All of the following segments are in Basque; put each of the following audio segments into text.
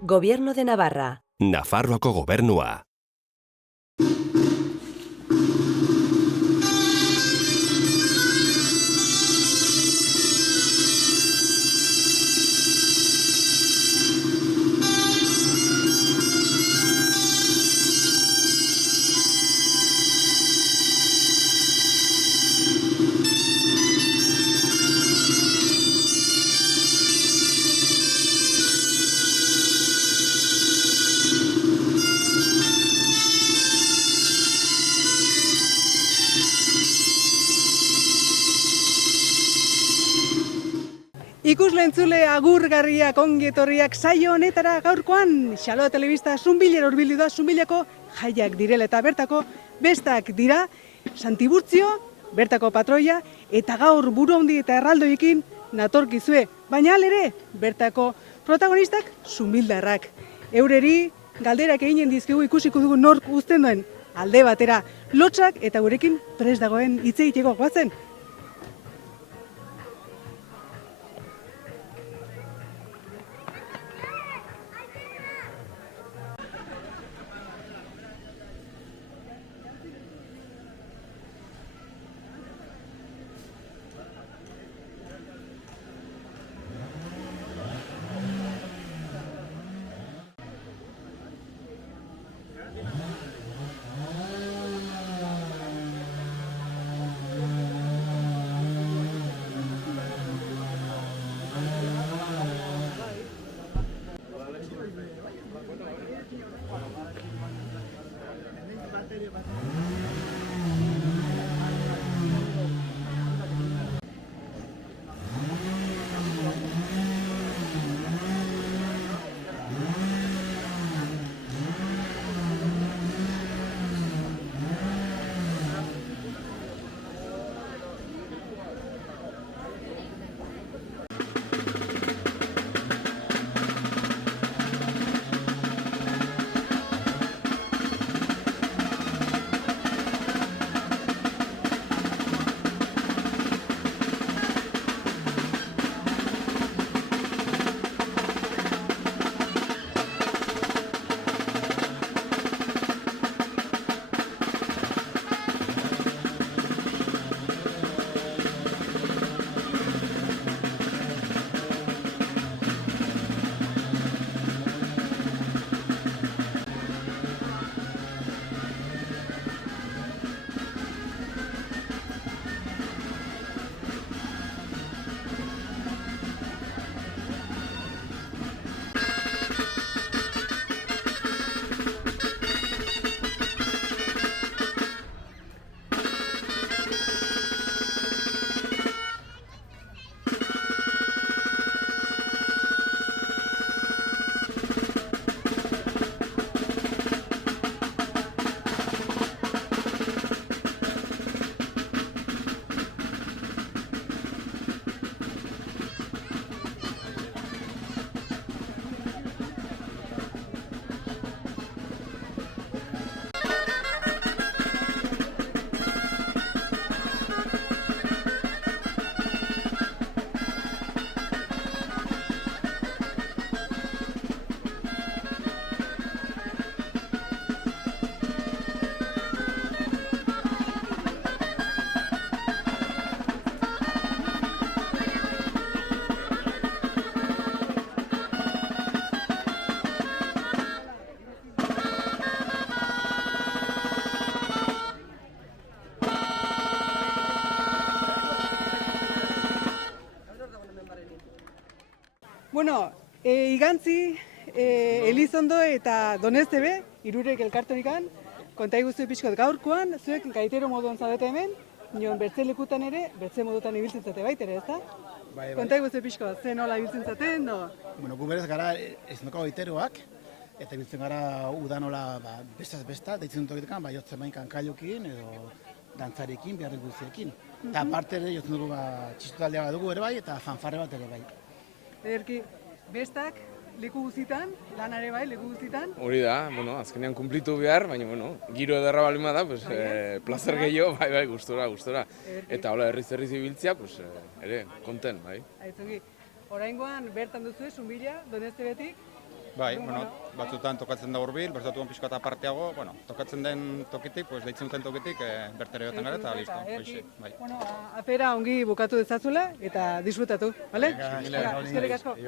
Gobierno de Navarra. Nafarroako gobernua. Ikusle entzule agurgarriak ongi etorriak saio honetara gaurkoan Xaloa Telebista Zunbilera hurbildu da. Zunbilako jaiak direla eta bertako bestak dira Santiburtzio, bertako patroia eta gaur buru handi eta erraldoiekin natorkizue. Baina ere bertako protagonistak zunbildarrak. Eureri galderak eginen dizkigu ikusiko dugu nork uzten duen alde batera lotsak eta gurekin prest dagoen hitz egiteko goazen. Bueno, Igantzi, Elizondo eta Donestebe, irurek elkartorikan, konta iguzu pixkot gaurkoan, zuek gaitero moduan zaudete hemen, nion bertze lekutan ere, bertze modutan ibiltzen zate baitere, ezta? Bai. Konta iguzu pixkot, ze nola ibiltzen zaten, no? Bueno, gu berez gara esnoko gaiteroak, eta ibiltzen gara udanola bestaz besta, deitzen dut egitekan, jotzen mainkan kailokin edo dantzarekin, beharri guztiekin. Eta aparte ere, jotzen dugu txistu taldea dugu ere bai, eta fanfarre bat ere bai. Ederki, bestak leku guztitan, lanare bai, leku guztitan. Hori da, bueno, azkenean kumplitu behar, baina, bueno, giro ederra balima da, pues, plazer gehiago, bai, gustora. Eta hola, herriz ibiltzea, pues, ere, konten, bai. Aitzungi. Oraingoan bertan duzu Zunbila, Doneztebetik. Bai, batzutan tokatzen da hurbil, bertatuan pixka eta aparteago, tokatzen den tokitik, deitzen duten tokitik, bertera joaten gara eta listo, hoxe, bai. Bueno, afera ongi bukatu dezazula eta disfrutatu, bale? Eskerrik asko.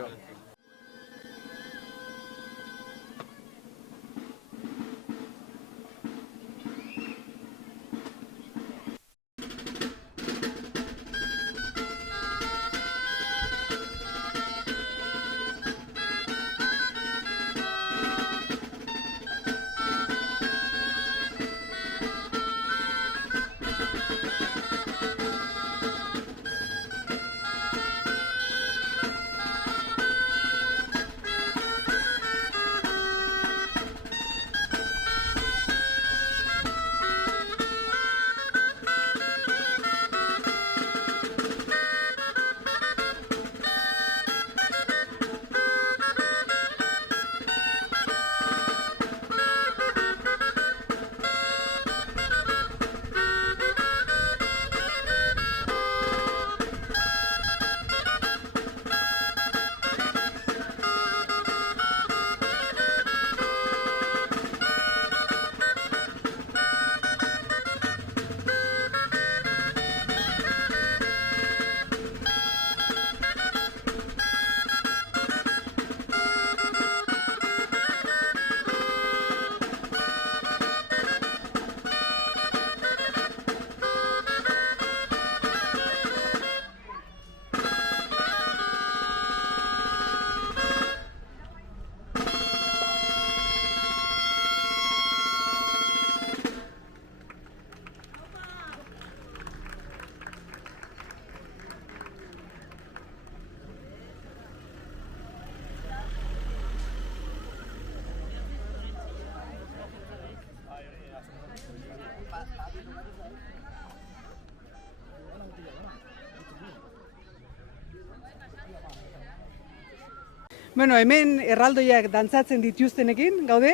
Bueno, hemen erraldoiak dantzatzen dituztenekin, gaude,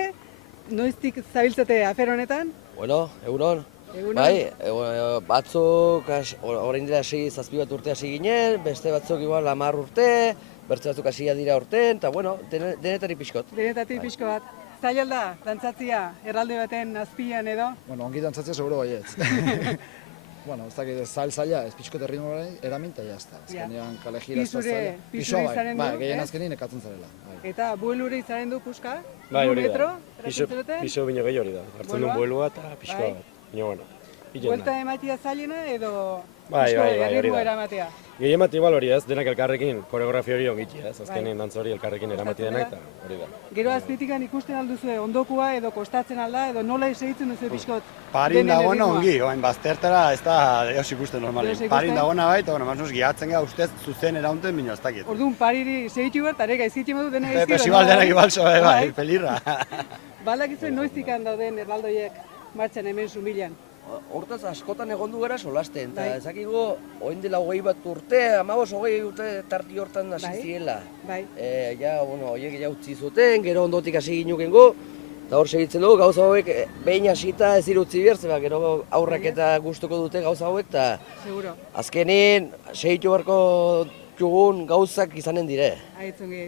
noiztik zabiltzate afer honetan? Bueno, egunon. Bai, batzuk orain dira 6-7 bat urte hasi ginen, beste batzuk igual 10 urte, bertze batzuk hasia dira urten, eta bueno, denetari pixkot. Denetari pixko bat. Zaila da, dantzatzia erraldoi baten azpian edo? Bueno, ongi dantzatzea seguro baietz. Bueno, ez dakit zaila, ez pixkote ritmo eramin, eta jazta. Azkenean kale gira ez da zaila. Pisure izaren du, gehien azkenin ekatzen zarela. Eta buelure izaren du puska? Bai, hori da. Piso bino gehi hori da. Hartzen duen buelua eta pixkoa bat. Baina, bueno, buelta ematia zailena edo bai, hori eramatea? Gehien bat igual hori ez, denak elkarrekin, koreografia hori ongitxi ez, azkenin dantza hori elkarrekin eramati denak eta hori da. Gero azpitikan ikusten alduzue ondokua edo kostatzen alda edo nola segitzen duzu pixkot? Parin dagoena ongi, oain baztertara ez da eos ikusten normalin. Parin dagoena bai, eta bueno, gihatzen gara ustez zuzen eraunten bino ez dakit. Orduan pariri segitu behar, eta ere gaizkitxe modu dena gaizkira. Festival denak ibalso, bai, pelirra. Balak izuen noiztikan dauden erraldoiek martxan hemen Zunbilan? Hortaz askotan egondu gara solasten, eta ezakigu orain dela 20 bat urte, 15-20 urte tarti hortan hasi ziela. Bai. Ja, bueno, horiek ja utzi zuten, gero ondotik hasi ginukengo, eta hor segitzen dugu, gauza hauek behin hasita ez irutzi behar, zeba, gero aurrak eta gustuko dute gauza hauek, eta azkenin segitu beharko dugun gauzak izanen dire. Aitzungi,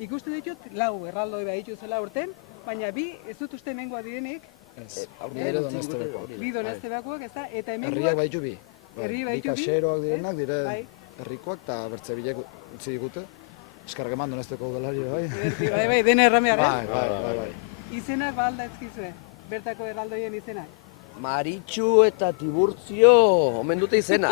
ikusten ditut, lau erraldoi behitu zela urten, baina bi ez dut uste hemengoa direnik. Ez, nire Doneztebekoak. Bi Doneztebekoak, ez da, eta hemengoak... Herriak baitu bi. Herri baitu bi. Bi kaseroak direnak, dire herrikoak eta bertze bilek utzi digute. Eskarrak eman Donezteko udalari, bai. Bai, dena erramear, bai. Izenak ba alda ezkizue, bertako erraldoien izenak? Maritxu eta Tiburtzio omen dute izena.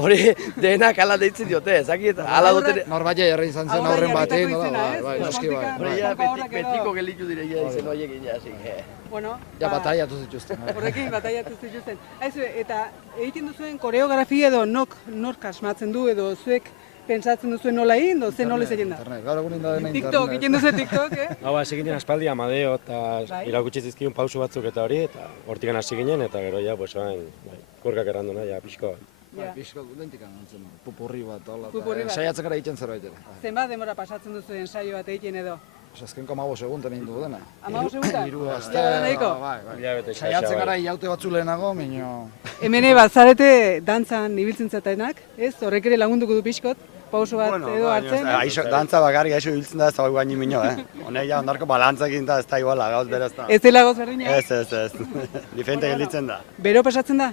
Hori denak ala deitzen diote, ezakit, ala dute... Norbait jarri izan zen horren batean, bai, noski bai. Hori ja betiko gelitu direia izen horiek ina, así que... Bueno, ja bataiatu zituzten. Horrekin bataiatu zituzten. Eta egiten duzuen koreografia edo nork asmatzen du edo zuek pentsatzen duzuen nola egin, edo zen nola egin da? Internet, gaur egunin da dena internet. TikTok, egiten duzu TikTok, Hau, hasi ginen aspaldi Amadeo eta irakutsi zizkion pausu batzuk eta hori, eta hortikan hasi ginen, eta gero ja, pues, korkak erranduna, ja, pixko. Pixko, dentik antzen, pupurri bat, hola, saiatzen gara egiten zerbait ere. Zenbat demora pasatzen duzu ensaio bat egiten edo? Azkenko 15 egunten egin du dena. 15 eguntan? Hiru aste. Bai. Saiatzen gara iaute batzu lehenago, minio... Hemen bat zarete dantzan ibiltzen zatenak, ez? Horrek ere lagunduko du pixkot? pauso bat edo hartzen. Dantza bakarrik gaixo hiltzen da ez hau gaini mino, Honek ja ondarko balantzakin da ez da iguala, gauz beraz da. Ez dela gauz berdina? Ez. Diferente gelditzen da. Bero pasatzen da?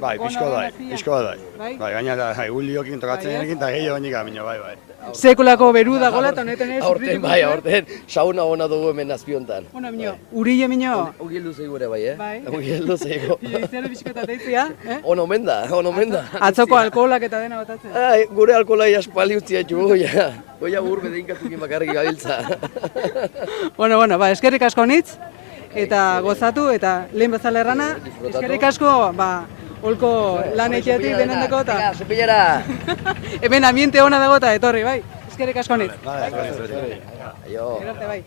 Bai, pixko bat bai. Bai, gaina guliokin tokatzen erekin eta gehiago nik amino, bai. Sekulako beru dagoela eta honetan ez? Aurten, sauna gona dugu hemen azpiontan. Bona, minio, urille minio. Ongi heldu zeigu ere bai, Bai. Ongi heldu zeigu. Izero bizikoeta teizia, Ono omen da. Atzoko alkoholak eta dena batatzen. Gure alkoholai aspali utzi etxu, goia urbe deinkatukin bakarrik gabiltza. Bueno, eskerrik asko nitz, eta gozatu, eta lehen bezala errana, eskerrik asko, holko lan etxeatik denendako eta... Venga, supillera! Hemen ambiente hona dago eta etorri, bai. Eskerrik asko nitz. Aio. Gerarte, bai.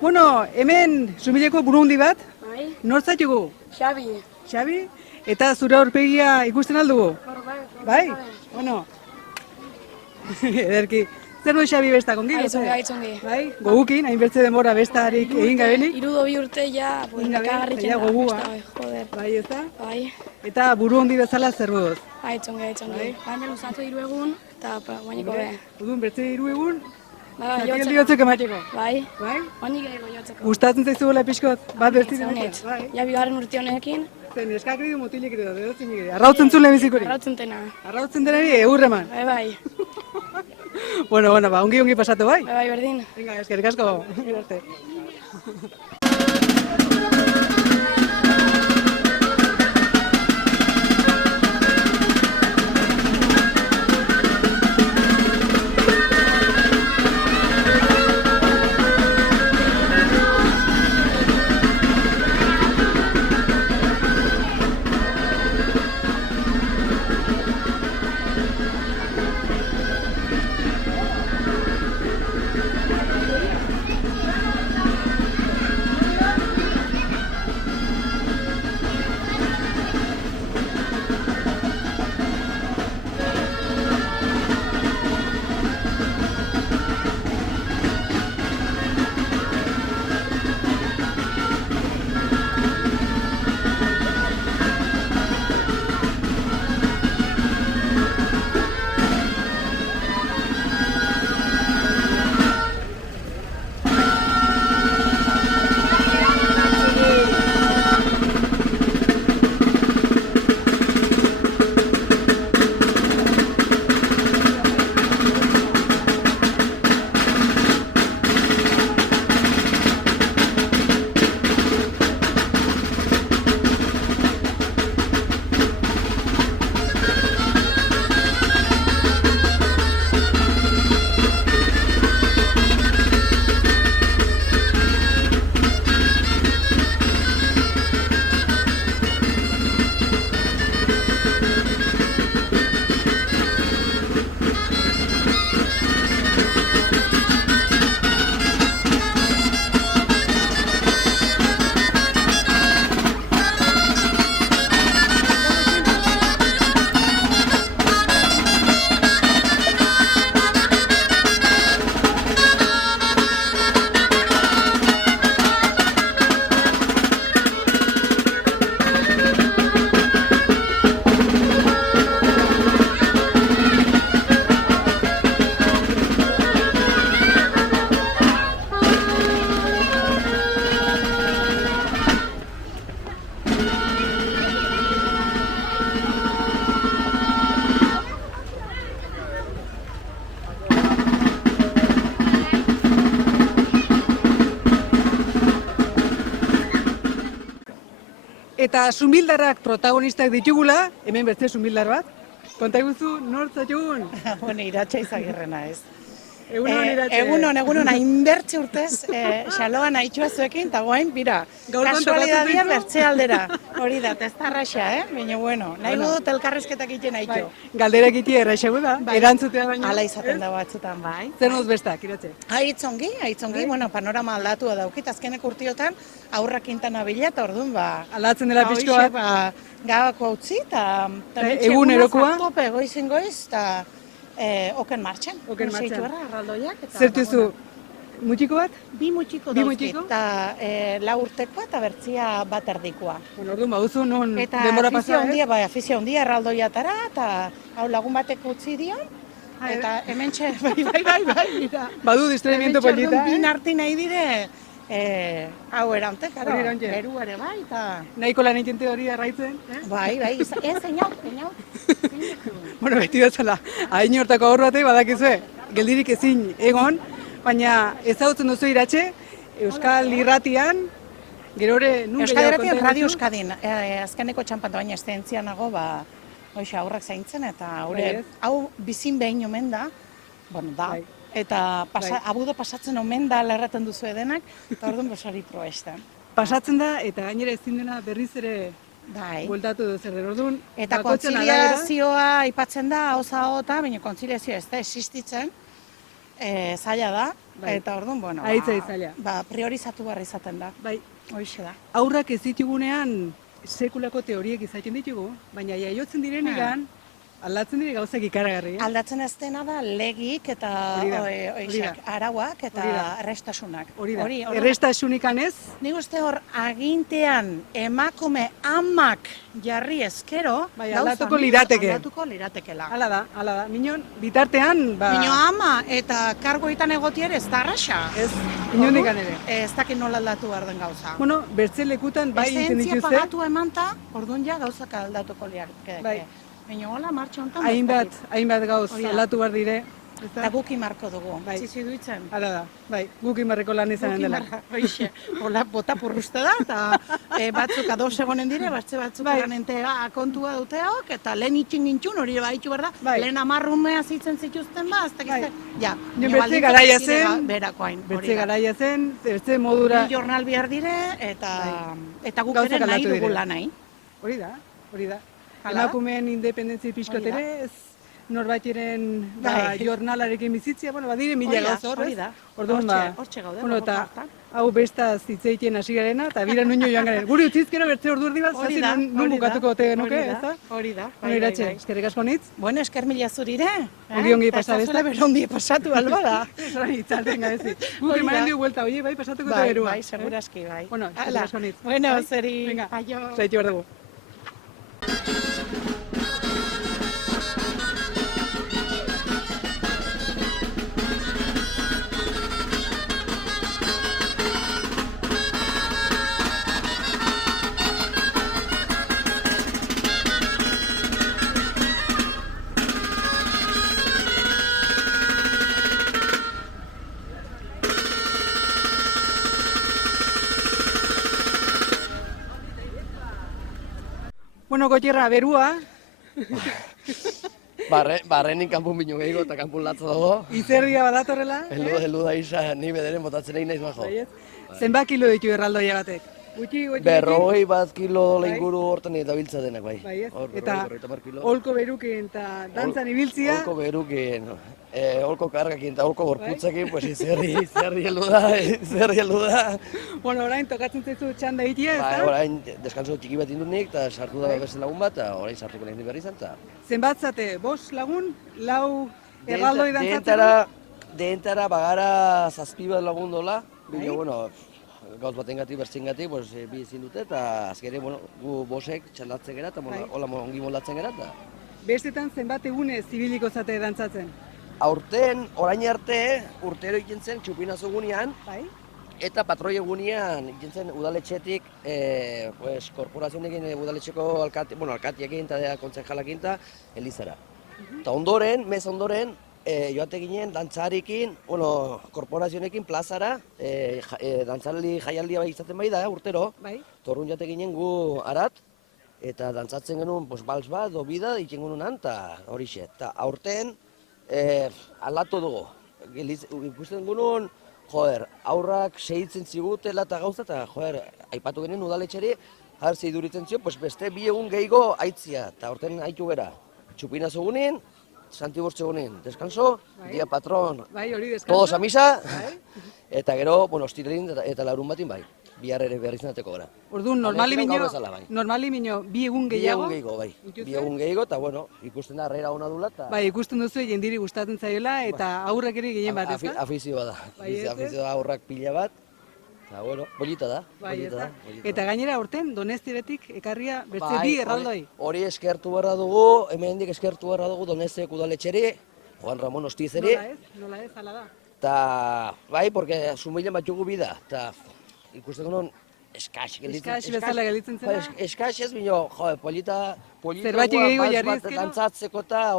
Bueno, hemen Zumileko burundi bat, Bai. nor zaitugu? Xabi. Xabi? Eta zure aurpegia ikusten aldugu? Bai? Bueno. Ederki. Zer du Xabi besta, kongi? Aitzongi. Bai? Gogukin, hainbertze denbora bestarik egin gabenik? 2 urte ja, nekagarritzen da. Gogua. Joder. Bai, ez da? Bai. Eta buru handi bezala zer buduz? Aitzongi. Baina luzatu 3 egun, eta bainiko be. Udun, bertze 3 egun, Bai, zatildi batzuk emateko. Bai. Bai? Baina gehiago jotzeko. Gustatzen zaizugula pixkot, bat bertzit Honet. Bai. Ja, 2. urte honekin. Zen, eskak edo mutilek edo, bedotzen egin. Arrautzen zule bizikori? Arrautzen tena. Arrautzen denari, eurreman. Bai. Bueno, ba, ongi pasatu bai? Bai, berdin. Venga, eskerrik asko. Gero arte. Eta zumbildarrak protagonistak ditugula, hemen bertze zumildar bat. Konta guzu, nortzatxugun? Bueno, Iratxa Izagirrena ez. Egunon, Iratxe. Egunon, hainbertxe urtez, xaloan haitxua zuekin, eta guain, bira, kasualidadian bertze aldera. Hori da, ez da arraxa, baina bueno, nahi dut elkarrezketak egiten haitxo. Galdera egitea erraxago da, erantzutea baina. Ala izaten da batzutan, bai. Zer noz bestak, Iratxe? Aitzongi, bueno, panorama aldatu daukit, azkenek urtiotan, aurrak intana bila, eta orduan, aldatzen dela pixko bat. Gabako utzi, eta egunerokoa? Tope, goizin goiz, eta oken martxan. Oken martxan. Erraldoiak. Zertuzu, mutxiko bat? Bi mutxiko dauzkit, eta 4 urtekoa eta bertzia bat erdikoa. Bueno, orduan baduzu non denbora pasa, afizio handia erraldoiatara, eta hau lagun batek utzi dion, eta hemen txe, bai. Badu distraimiento polita, Bin harti nahi dire, hau erante, beru ere bai, eta... Nahiko lan egiten hori arraitzen, Bai, zeinaut. Bueno, beti bezala, hain hortako aurro batek badakizue, geldirik ezin egon, baina ezagutzen duzu Iratxe, Euskal Irratian, gero ere... Euskal Irratian, Radio Euskadin, azkeneko txampatu baina estentzian nago, aurrak zaintzen, eta hau bizin behin omen da, bueno, da, eta abudo pasatzen omen da lerraten duzu edenak, eta orduan hori proestan. Pasatzen da, eta gainera ezin dena berriz ere bueltatu du zer den, orduan... Eta kontziliazioa aipatzen da, hau-eta, baina kontziliazioa ez da existitzen, zaila da, eta orduan, Aitzai zaila. Priorizatu barri izaten da. Bai. Hoixe da. Aurrak ez ditugunean sekulako teoriek izaten ditugu, baina jaiotzen direnigan, aldatzen dire gauzak ikaragarri. Aldatzen ez dena da legik eta arauak eta errestasunak. Hori da, errestasunik ez? Nik uste hor agintean emakume amak jarri ezkero, aldatuko lirateke. Aldatuko liratekela. Hala da. Minon, bitartean, Mino ama eta kargoetan egotiere ez da arraxa. Ez, inondik ere. Ez dakit nola aldatu behar den gauza. Bueno, bertze lekutan bai egiten dituzte. Esentzia pagatu emanta, orduan ja gauzak aldatuko lirateke. Bai. Baina hola, martxa honetan. Hainbat gauz aldatu behar dire. Eta guk imarko dugu, zizi duitzen. Hala da, bai, guk imarreko lan izanen dela. Hoixe, hola, bota purruste da, eta batzuk ados egonen dire, batzuk kontua duteok, eta lehen itxin gintxun, hori baitu behar da, lehen amarrumea zitzen zituzten ba, azte gizte, ja. Bertze garaia zen, bertze modura. Bi jornal behar dire, eta guk ere nahi dugu lan nahi. Hori da. Emakumeen independentzi pixkot ere, ez norbaitiren jornalarekin bizitzia, badire mila gauz hor, ez? Orduan hortxe gaude. Eta hau bestaz hitzeiten hasi garena, eta bira nuño joan garen. Guri utzizkero bertze ordu erdi bat, zazi nun bukatuko ote genuke, ez da? Hori da. Iratxe, eskerrik asko nitz. Bueno, esker mila zurire. Ongi pasa besta. Eta zazula ondi pasatu, alba da. Itzalten gaezi. Guk emanen dugu buelta, oie, bai, pasatuko eta berua. Bai, seguraski, bai. Bueno, eskerrik asko nitz. Bueno, zeri. Aio. Zaitu behar dugu. Bueno, Gotierra, berua. Barrenin kanpun bino gehiago eta kanpun latzo dago. Izerdia badatorrela. Helu da isa, ni bederen botatzen egin naiz bajo. Zenbat kilo ditu erraldoia batek? Gutxi. 40 kilo inguru hortan eta biltza denak, bai. Eta holko beruken eta dantzan ibiltzia. Holko beruken, holko kargakin eta holko gorputzakin, pues izerri heldu da. Bueno, orain tokatzen zaizu txanda egitea, ez da? Orain deskanso txiki bat indut nik, eta sartu da beste lagun bat, eta orain sartuko nahi berri izan, eta... Zenbat zate, 5 lagun, 4 erraldoi dantzatzen? Dentara bagara 7 bat lagun dola, bino, bueno, gauz batengati, bertzingati, bi ezin dute, eta azkere, gu 5ek txaldatzen gara, eta hola ongi moldatzen gara, eta... Bestetan zenbat egunez zibiliko zate dantzatzen? Aurten, orain arte, urtero ikintzen txupinazo gunean, eta patroi egunean ikintzen udaletxetik, korporazionekin udaletxeko alkatiekin eta kontzejalakin eta elizara. Eta ondoren, mes ondoren, joate ginen dantzarekin, korporazionekin plazara, dantzaldi jaialdia izaten bai da, urtero, torrun joate ginen gu arat, eta dantzatzen genuen bals bat, dobida, ikin genuen eta hori xe. Eta aurten, aldatu dugu. Ikusten genuen, aurrak segitzen zigutela eta gauza, eta aipatu genuen udaletxeri, hartzi iduritzen zio, beste 2 egun gehiago aitzia, eta aurten haitu gara. Txupinazo gunean, Santibortxe gunean, deskanso, dia patron, todos a misa, eta gero, ostirelin eta larun batin bai, bihar ere behar izanateko gara. Orduan, normali minio 2 egun gehiago? 2 egun gehiago, bai. 2 egun gehiago, eta ikusten da arrera hona dula. Bai, ikusten duzu jendiri gustatzen zaiola, eta aurrak ere gehien bat, ez da? Afizioa da, afizioa aurrak pila bat, eta polita da. Eta gainera aurten, Donestiretik ekarria bertze 2 erraldoi. Hori eskertu beharra dugu, hemendik eskertu beharra dugu Donestiek udaletxeri, Juan Ramon Ostizeri. Nola ez, ala da. Eta, porque sumilen bat jugu bida, eta ikusten genuen eskax bezala gelditzen zela. Eskax ez bino, polita zerbait gehiago jarri ezkero. Dantzatzeko eta,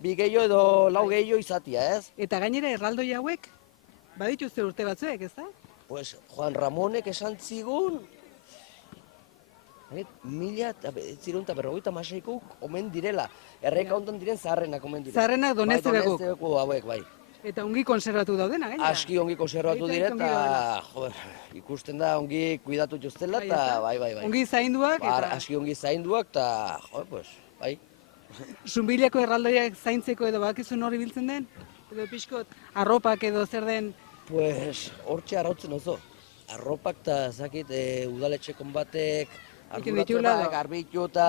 bi gehiago edo 4 gehiago izatia, ez? Eta gainera erraldoi hauek, badituzte urte batzuek, ez da? Juan Ramonek esan zigun, 1956 omen direla. Erreka hontan diren zaharrenak omen direla. Zaharrenak Donestebekuk. Donestebekuk hauek, bai. Eta ongi konservatu daudena, gainera? Aski ongi konservatu dire, eta ikusten da ongi kuidatu joztela, eta bai. Ongi zainduak, eta... Aski ongi zainduak, eta, bai. Zunbileko erraldoiak zaintzeko edo bakizun hori biltzen den? Edo pixkot, arropak edo zer den? Hortxe arrautzen oso. Arropak eta zakit udaletxekon batek garbitu eta,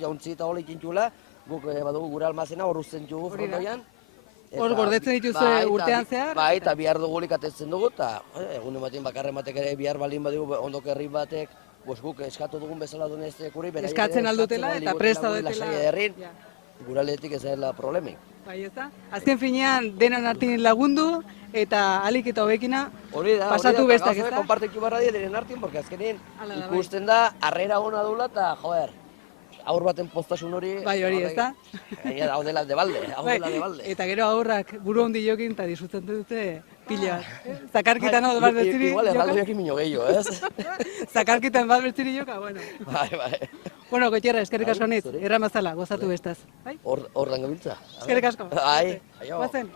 jauntzi eta hola ikin txula, guk badugu gure almazena hor uzten txugu frontoian. Hor gordetzen dituzue urtean zehar? Bai, eta bihar dugulik atetzen dugu, eta egun ematen bakarren batek ere bihar balin badigu ondok herri batek, guk eskatu dugun bezala duen ez kuri, eskatzen aldutela eta presta dutela. Gure aldetik ez dela problemik. Bai, ez da? Azken finean denan artin lagundu eta alik eta hobekina pasatu bestak, ez da? Konpartitu barra dira diren artin, porque azkenin ikusten da, harrera ona dula eta, joder, aur baten postasun hori... Bai, hori, ez da? Gaina daudela de balde, Eta gero aurrak buru handi jokin eta disfrutzen dute pila bat. Zakarkitan hau bat bertziri... Igual erraldoiokin mino gehiago, ez? Zakarkitan bat bertziri joka, bueno. Bai. Bueno, Goitierra, eskerrik asko nitz, erramazala, gozatu bestaz. Hor dango biltza. Eskerrik asko. Bai, aio. Bazen.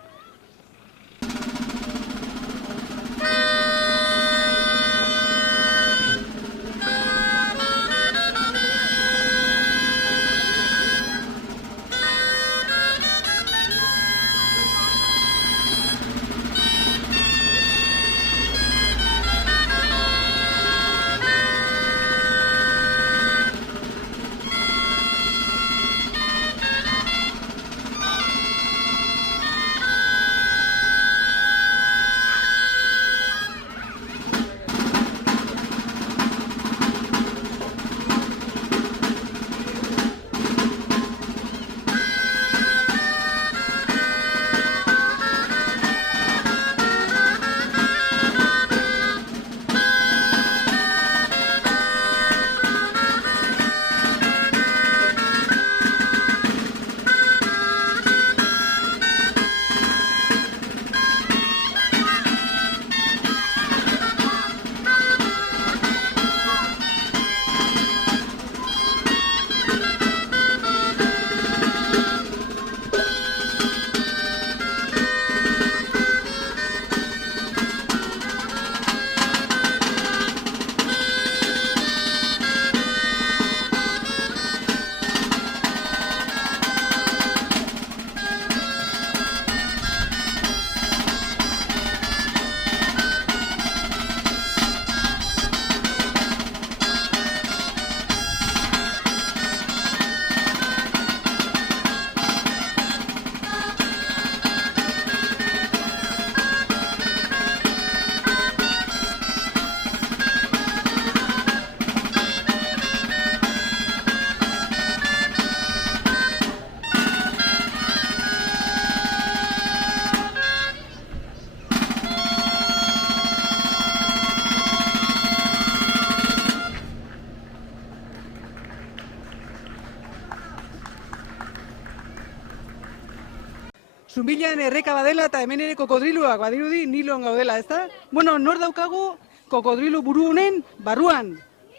Zumbilan erreka badela eta hemen ere kokodriluak badirudi niloan gaudela, ezta? Bueno, nor daukagu kokodrilu buru honen barruan?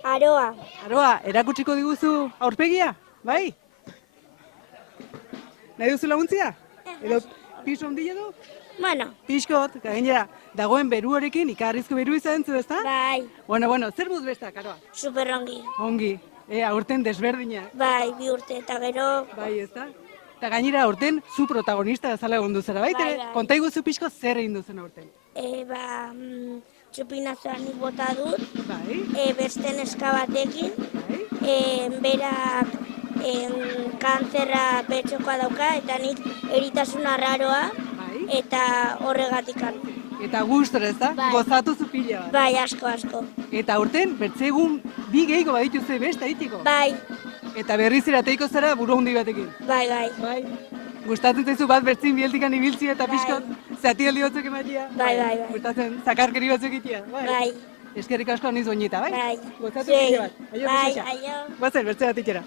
Aroa. Aroa, erakutsiko diguzu aurpegia, bai? Nahi duzu laguntzia? Edo piso ondila du? Bueno. Piskot, gainera, dagoen beruarekin, ikarrizko beru izan zu, ezta? Bai. Bueno, zer buz bestak, Aroa? Super ongi. Ongi, aurten desberdinak. Bai, 2 urte eta gero... Bai, ezta? Eta gainera aurten zu protagonista ezala egon duzera, baita? Bai. Konta iguzu pixko zer egin duzen aurten? Txupinazoa nik bota dut, Bai. beste neska batekin, Bai. berak kantzerra betxokoa dauka, eta nik eritasun arraroa, Bai. eta horregatik Eta gustora, ezta? Bai. Gozatu zu pila bat. Bai, asko. Eta aurten, bertzegun bi gehiago badituzte beste aitiko. Bai, Eta berriz erateiko zara buru handi batekin. bai. Bai. Gustatzen zaizu bat bertzin bieltikan ibiltzi eta pixkot zati aldi batzuk ematia. Bai. Gustatzen zakarkeri batzuk itia. Bai. Eskerrik asko aniz oinita, bai? Bai. Gozatu Zuei. pila bat. Aio, Bai, pixatxa. aio. Guazen, bertze bat itxera.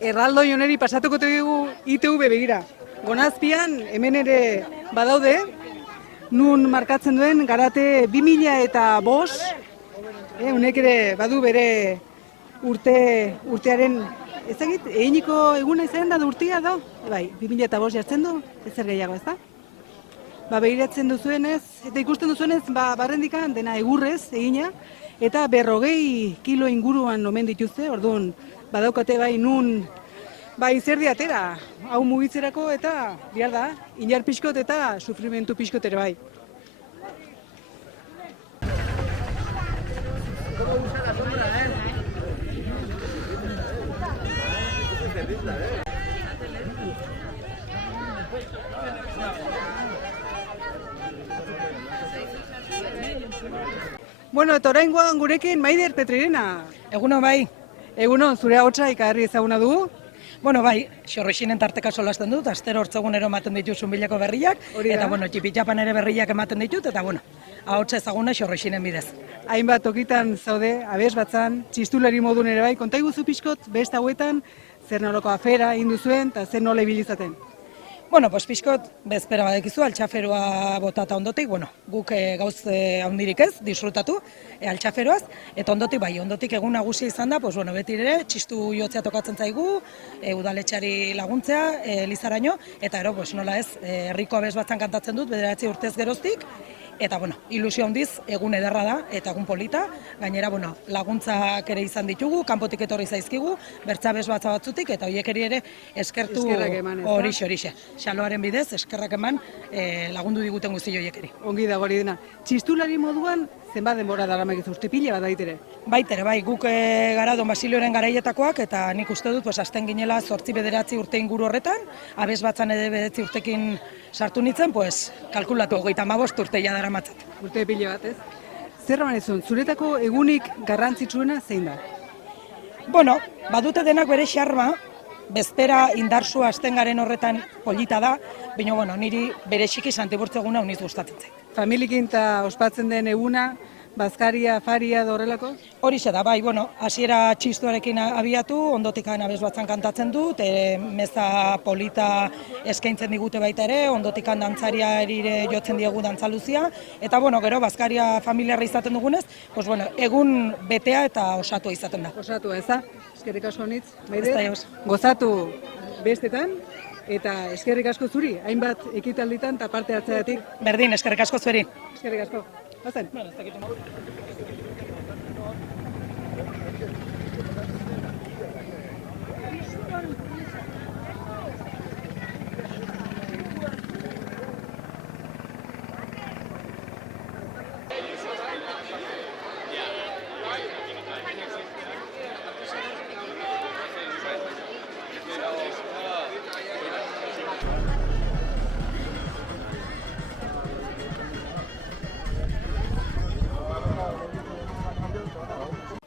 Erraldoi honeri pasatuko dugu ITV begira. Gonazpian hemen ere badaude, nun markatzen duen garate 2005, honek ere badu bere urtearen, ezagit, eginiko eguna izan da urtea da? Bai, 2005 jartzen du, ez zer gehiago, ez da? Begiratzen duzuenez, eta ikusten duzuenez, barrendikan dena egurrez egina, eta 40 kilo inguruan omen dituzte, orduan badaukate bai nun bai zerdi atera, hau mugitzerako eta behar da, inar pixkot eta sufrimentu pixkot ere bai. Bueno, eta oraingoan gurekin Maider Petrirena. Eguno bai. Egunon, zure ahotsa ikarri ezaguna dugu. Bueno, bai, xorrexinen tarteka solasten dut, astero hortzegunero ematen ditut Zunbillako berriak, eta bueno, txipitxapan ere berriak ematen ditut, eta bueno, ahotsa ezaguna xorrexinen bidez. Hainbat tokitan zaude, abes batzan, txistulari modun ere bai, konta iguzu pixkot, beste hauetan, zer nolako afera induzuen, eta zer nola ibilizaten. Bueno, pues pixkot, bezpera badekizu, altxaferoa botata ondotik, bueno, guk gauz handirik ez, disfrutatu, altxaferoaz, eta ondotik egun nagusia izan da, pues bueno, beti ere, txistu jotzea tokatzen zaigu, udaletxari laguntzea, Elizaraino, eta ero, pues nola ez, herriko abes batzan kantatzen dut, 9 urtez geroztik, eta bueno, ilusio handiz, egun ederra da, eta egun polita, gainera, bueno, laguntzak ere izan ditugu, kanpotik etorri zaizkigu, bertzabes batzutik, eta horiek ere eskertu horixe. Xaloaren bidez, eskerrak eman lagundu diguten guzti horiek ere. Ongi da hori dena. Txistulari moduan, zenbat denbora daramakizu, uste pila bat daitere? Baitere, bai, guk gara Don Basilioren garaietakoak, eta nik uste dut, hasten ginela 8-9 urte inguru horretan, abes batzan ere 9 urtekin sartu nintzen, kalkulatu 35 urte ja daramatzat. Urte pila bat, ez? Zer manezun, zuretako egunik garrantzitsuena zein da? Bueno, badute denak bere xarma, bezpera indarsua hasten garen horretan polita da, baina bueno, niri bereziki Santiburtzo eguna uniz gustatzen zait. Familikin eta ospatzen den eguna, bazkaria, faria da horrelako? Horixe da, bai, bueno, hasiera txistuarekin abiatu, ondotikan abes batzan kantatzen dut, meza polita eskaintzen digute baita ere, ondotikan dantzaria erire jotzen diegu dantzaluzia, eta bueno, gero bazkaria familiarra izaten dugunez, pues bueno, egun betea eta osatu izaten da. Osatu, ez da? Eskerrik asko nitz, Maider, Ez da, jauz. gozatu bestetan, eta eskerrik asko zuri, hainbat ekitalditan eta parte hartzeatik. Berdin, eskerrik asko zueri. Eskerrik asko. Bazen?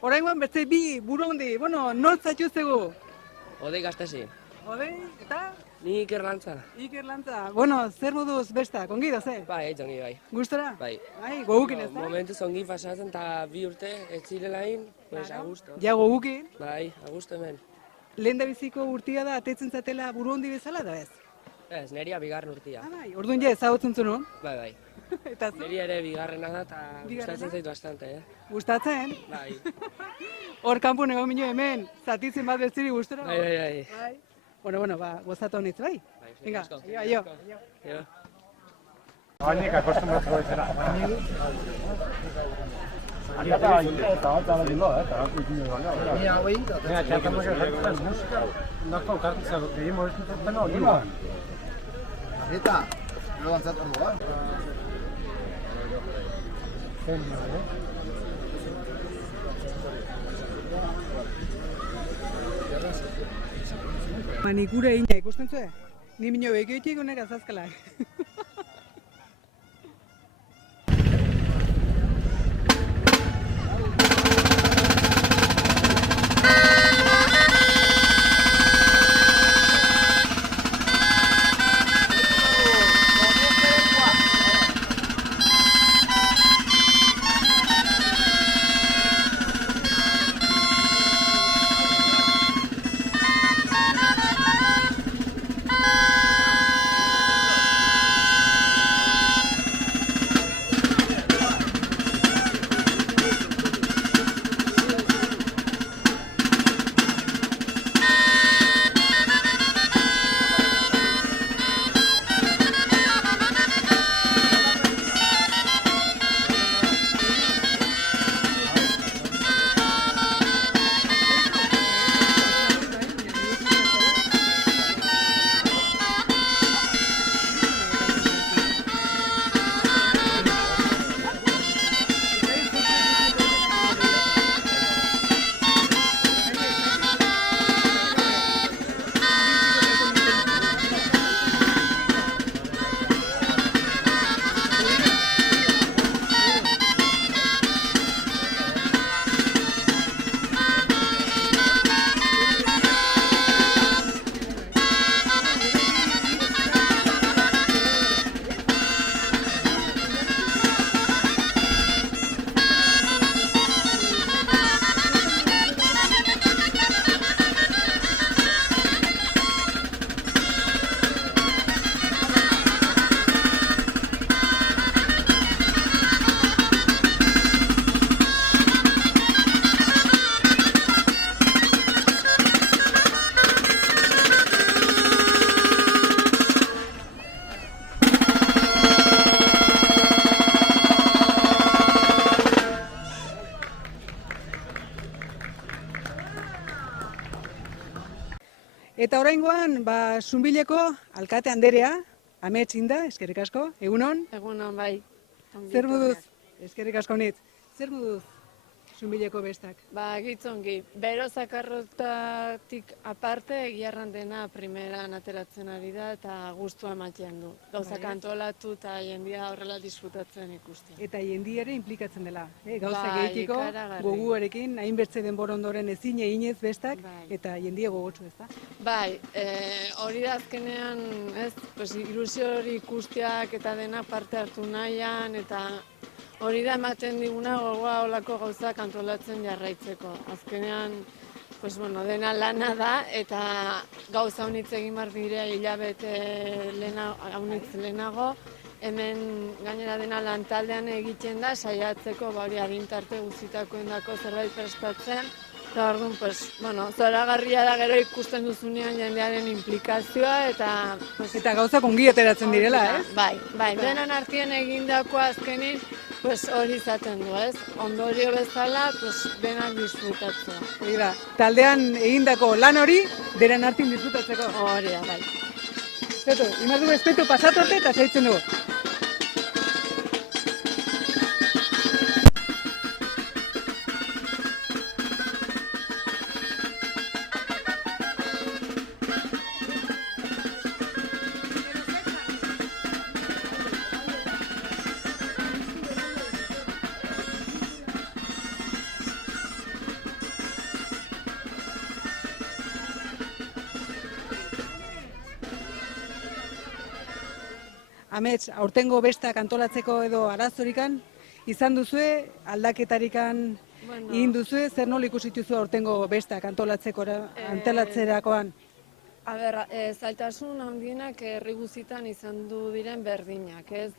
Oraingoan beste bi burundi, bueno, nor zaituztegu? Odei Gaztesi. Odei, eta? Ni Iker Lantza. Iker Lantza. Bueno, zer moduz bestak, ongi da ze? Bai, ongi bai. Gustora? Bai. Bai, gogukin ez da? Momentuz ongi pasatzen eta 2 urte ez zirelain, pues a gusto. Ja gogukin? Bai, a gusto hemen. Lehen da biziko urtia da, atetzen zatela burundi bezala da ez? Ez, neria bigarren urtia. Bai, orduan ja ezagutzen zuen. Bai, bai. Eta zu? Neri ere bigarrena da eta gustatzen zait bastante, Gustatzen? Bai. Hor kanpun egon minio hemen, zatitzen bat beziri gustora? Bai. Bueno, gozatu honitz, bai? Venga, aio. Hainik akostumbratu bezala. Manikure ina ikusten zuen? Ni minio begioitik honek azazkalak. oraingoan, Zunbileko alkate anderea, Amets Inda, eskerrik asko, egunon? Egunon, bai. Zer moduz? Eskerrik asko nit. Zer moduz Zunbileko bestak? Gitzongi, bero zakarrotatik aparte egiarran dena primeran ateratzen ari da eta gustua ematen du. Gauzak antolatu eta jendia horrela disfrutatzen ikusten. Eta jendiare implikatzen dela, gauzak egiteko, goguarekin, hainbertze denbora ondoren ezin eginez bestak, eta jendia gogotsu ez da? Bai, hori da azkenean, ilusio hori ikusteak eta dena parte hartu nahian, eta hori da ematen diguna gogoa olako gauzak antolatzen jarraitzeko. Azkenean, dena lana da eta gauza honitz egin behar dire hilabete lehenago. Hemen gainera dena lantaldean egiten da, saiatzeko hori adintarte guztitakoen dako zerbait prestatzen. Eta orduan, zoragarria da gero ikusten duzunean jendearen implikazioa eta... Eta gauzak ongi ateratzen direla, ez? Bai, denan artien egindakoa azkenin hori izaten du, ez? Ondorio bezala, denak disfrutatzea. Hori da, taldean egindako lan hori, denan artin disfrutatzeko. Hori da, bai. Zetu, imaz dugu espetu pasatu arte eta zaitzen dugu. Amets, aurtengo bestak antolatzeko edo arazorikan, izan duzue, aldaketarikan egin duzue, zer nola ikusituzu aurtengo bestak antolatzerakoan? Zailtasun handienak herri guztietan izan du diren berdinak, ez?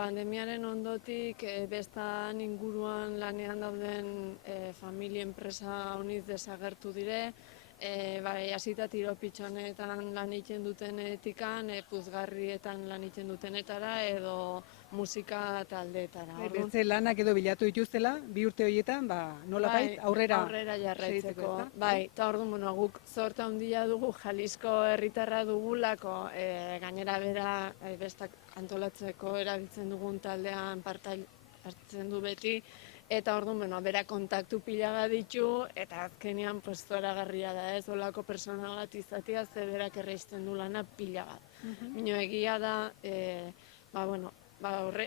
Pandemiaren ondotik bestan inguruan lanean dauden familia enpresa honiz desagertu dire, hasita tiropitxonetan lan egiten dutenetikan, puzgarrietan lan egiten dutenetara edo musika taldeetara. Beste lanak edo bilatu dituztela, 2 urte horietan, nolabait aurrera jarraitzeko. Bai, eta orduan guk zorte handia dugu, Jalisco herritarra dugulako, gainera bera bestak antolatzeko erabiltzen dugun taldean parte hartzen du beti, eta orduan, bera kontaktu pila bat ditu, eta azkenean zoragarria da ez, olako persona bat izatea, ze berak erreizten du lana pila bat. Bino egia da,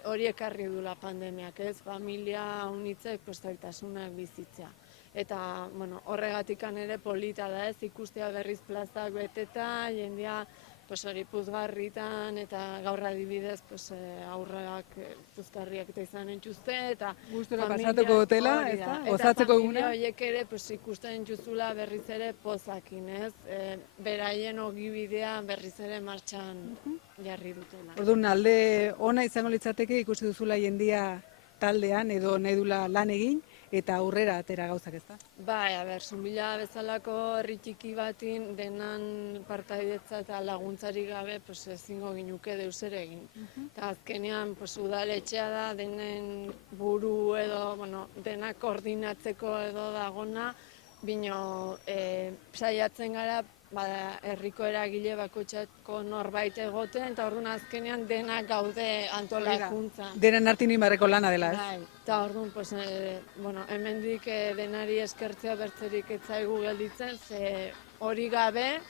hori ekarri dula pandemiak ez, familia unitzek zailtasunak bizitzea. Eta horregatikan ere polita da ez, ikustea berriz plazak beteta, jendia hori puzgarritan eta gaur adibidez aurrak puzgarriak eta izan entxuzte eta gustura pasatuko dutela, gozatzeko eguna. Eta familia horiek ere ikusten entxuzula berriz ere pozakin, ez? Beraien ogibidea berriz ere martxan jarri dutela. Orduan, alde ona izango litzateke ikusi duzula jendia taldean edo nahi dula lan egin, eta aurrera atera gauzak ez da? Bai, Zunbila bezalako herri txiki batin denan partaidetza eta laguntzari gabe ezingo ginuke deus ere egin. Eta azkenean udaletxea da denen buru edo denak koordinatzeko edo dagona, bino saiatzen gara herriko eragile bakoitzako norbait egoten, eta orduan azkenean denak gaude antolakuntza. Denen artin imarreko lana dela, ez? Bai, eta orduan, hemendik denari eskertzea bertzerik etzaigu gelditzen, ze hori gabe,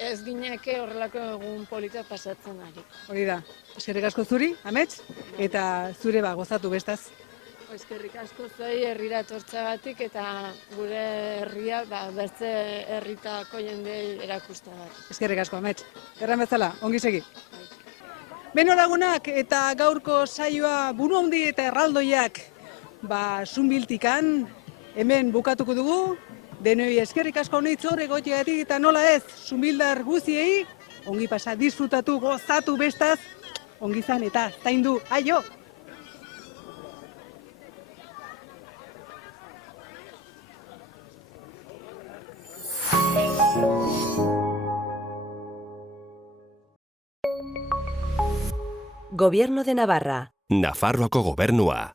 ez gineke horrelako egun polita pasatzen ari. Hori da, eskerrik asko zuri, Amets, eta zure gozatu bestaz. Eskerrik asko zuei herrira etortzeagatik eta gure herria bertze herritako jendei erakusteagatik. Eskerrik asko, Amets. Erran bezala, ongi segi. Beno lagunak eta gaurko saioa buru handi eta erraldoiak Zunbiltikan hemen bukatuko dugu. Denoi eskerrik asko honitz hor egoiteagatik eta nola ez, Zunbildar guziei, ongi pasa, disfrutatu, gozatu bestaz, ongi zan eta zaindu, aio! Gobierno de Navarra. Nafarroako gobernua.